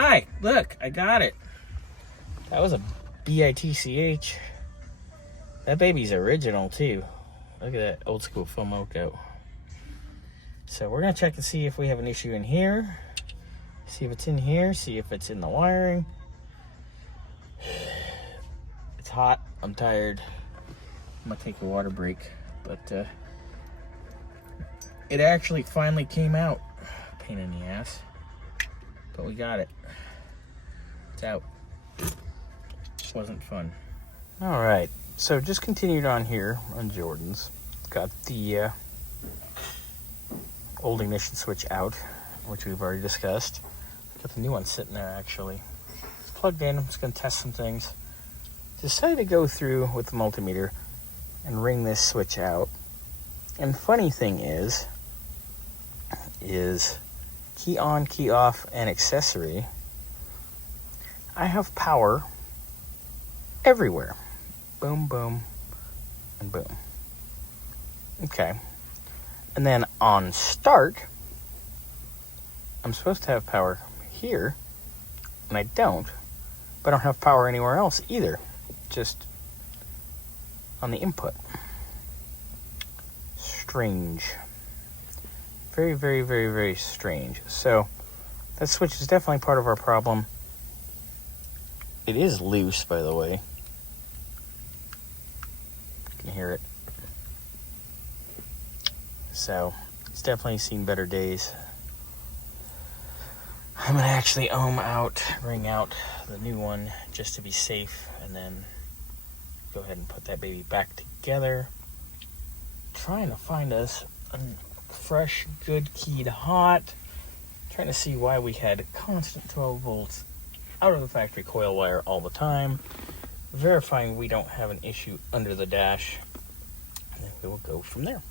Hi, look, I got it. That was a BITCH. That baby's original too. Look at that old school Fomoco. So we're gonna check and see if we have an issue in here. See if it's in here, see if it's in the wiring. It's hot, I'm tired. I'm gonna take a water break, but it actually finally came out. Pain in the ass, but we got it. It's out. Wasn't fun. All right, so just continued on here on Jordan's. Got the old ignition switch out, which we've already discussed. Got the new one sitting there actually. It's plugged in. I'm just gonna test some things. Decided to go through with the multimeter and ring this switch out. And funny thing is key on, key off, and accessory. I have power everywhere. Boom, boom, and boom. Okay. And then on start, I'm supposed to have power here, and I don't. But I don't have power anywhere else either. Just on the input. Strange. Very, very, very, very strange. So that switch is definitely part of our problem. It is loose, by the way. You can hear it. So it's definitely seen better days. I'm gonna actually ring out the new one just to be safe, and then go ahead and put that baby back together. Trying to find us a fresh, good keyed hot. Trying to see why we had constant 12 volts out of the factory coil wire all the time. Verifying we don't have an issue under the dash. And then we will go from there.